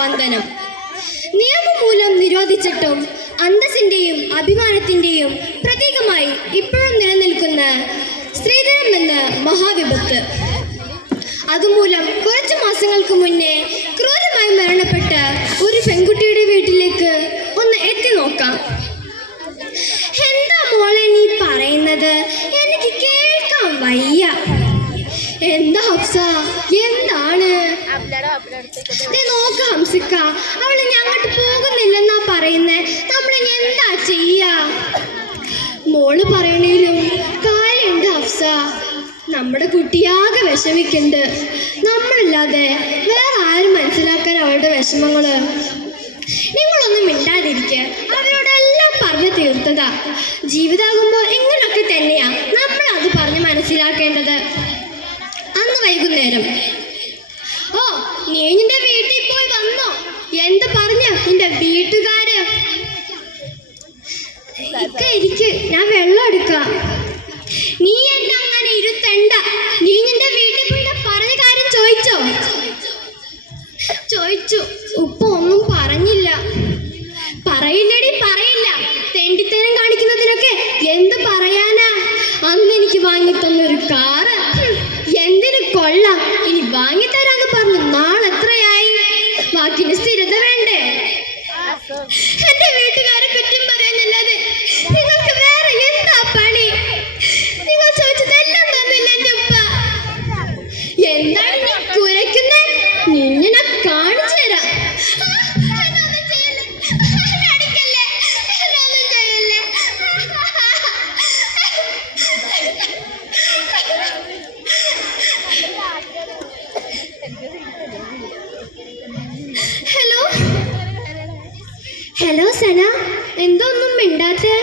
വന്ദനം. നിയമമൂലം നിരോധിച്ചിട്ടും അന്തസ്സിന്റെയും അഭിമാനത്തിന്റെയും പ്രതീകമായി ഇപ്പോഴും നിലനിൽക്കുന്ന സ്ത്രീധനം എന്ന മഹാവിപത്ത്. അതുമൂലം കുറച്ചു മാസങ്ങൾക്ക് മുന്നേ ക്രൂരമായി മരണപ്പെട്ട ഒരു പെൺകുട്ടിയുടെ വീട്ടിലേക്ക് ഒന്ന് എത്തി നോക്കാം. എന്താ മോളെ നീ പറയുന്നത്? എനിക്ക് കേൾക്കാൻ വയ്യ. എന്താ ഹഫ്സ? നോക്ക് ഹംസിക്ക. അവൾ ഞങ്ങോട്ട് പോകുന്നില്ലെന്നാ പറയുന്നേ. നമ്മൾ എന്താ ചെയ്യാ? മോൾ പറയണേലും കാര്യമുണ്ട് ഹഫ്സ നമ്മുടെ കുട്ടിയാകെ വിഷമിക്കുന്നുണ്ട്. നമ്മളില്ലാതെ വേറെ ആരും മനസ്സിലാക്കാൻ അവളുടെ വിഷമങ്ങൾ. നിങ്ങളൊന്നും മിണ്ടാതിരിക്കുക അവരോടെല്ലാം പറഞ്ഞു തീർത്തതാ. ജീവിതാകുമ്പോൾ ഇങ്ങനൊക്കെ തന്നെയാ. നമ്മൾ അത് പറഞ്ഞ് മനസ്സിലാക്കേണ്ടത്. അന്ന് വൈകുന്നേരം ഓ നീ നിന്റെ വീട്ടിൽ പോയി വന്നോ എന്ത് പറഞ്ഞ നിന്റെ വീട്ടുകാര് ഇക്ക ഇരിക്ക് ഞാൻ വെള്ളം എടുക്കാം നീ എന്നെ അങ്ങനെ ഇരുത്തണ്ട? നീ നിന്റെ വീട്ടിൽ പോയിട്ട് പറഞ്ഞ കാര്യം ചോദിച്ചോ? ചോദിച്ചു. ഉപ്പ ഒന്നും പറഞ്ഞില്ല. പറയില്ലടി പറയില്ല. തെണ്ടിത്തരം കാണിക്കുന്നതിനൊക്കെ എന്ത് പറയാനാ? അന്ന് എനിക്ക് വാങ്ങി തന്നൊരു കാറ്. എന്തിന് കൊള്ളാം? ഇനി വാങ്ങിത്തരാന്ന് പറഞ്ഞു. നാളെ എത്രയായി വാക്കിന് സ്ഥിരത വേണ്ടേ? ഹലോ സന എന്തൊന്നും മിണ്ടാത്തെ?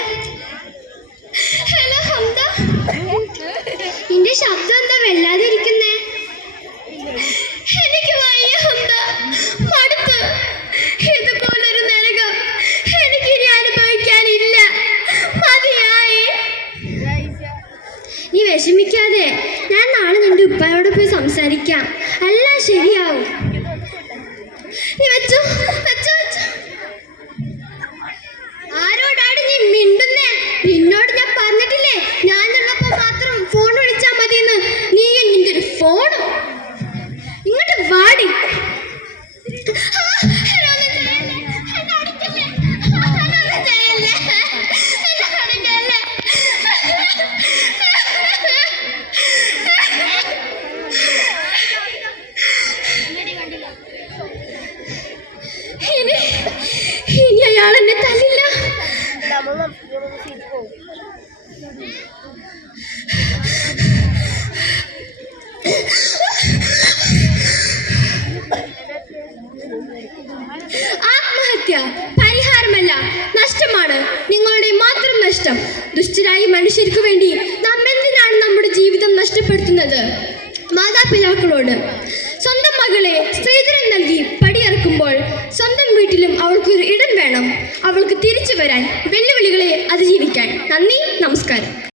ഹലോ ഹംദ. നിന്റെ ശബ്ദം എന്താ വല്ലാതെ ഇരിക്കുന്നേ എനിക്ക് വയ്യ ഹംദ. മടുത്ത് ഇതുപോലൊരു നരകം എനിക്ക് ഇനി അനുഭവിക്കാനില്ല. മതിയായി. നീ വിഷമിക്കാതെ ഞാൻ നാളെ നിന്റെ ഉപ്പായോട് പോയി സംസാരിക്കാം. എല്ലാം ശരിയാവും. നീ വെച്ചോ. ആത്മഹത്യ പരിഹാരമല്ല നഷ്ടമാണ്. നിങ്ങളുടെ മാത്രം നഷ്ടം. ദുഷ്ടരായ മനുഷ്യർക്ക് വേണ്ടി നാം എന്തിനാണ് നമ്മുടെ ജീവിതം നഷ്ടപ്പെടുത്തുന്നത്? മാതാപിതാക്കളോട്. സ്വന്തം മകളെ വേണം. അവൾക്ക് തിരിച്ചു വരാൻ വെല്ലുവിളികളെ അതിജീവിക്കാൻ. നന്ദി നമസ്കാരം.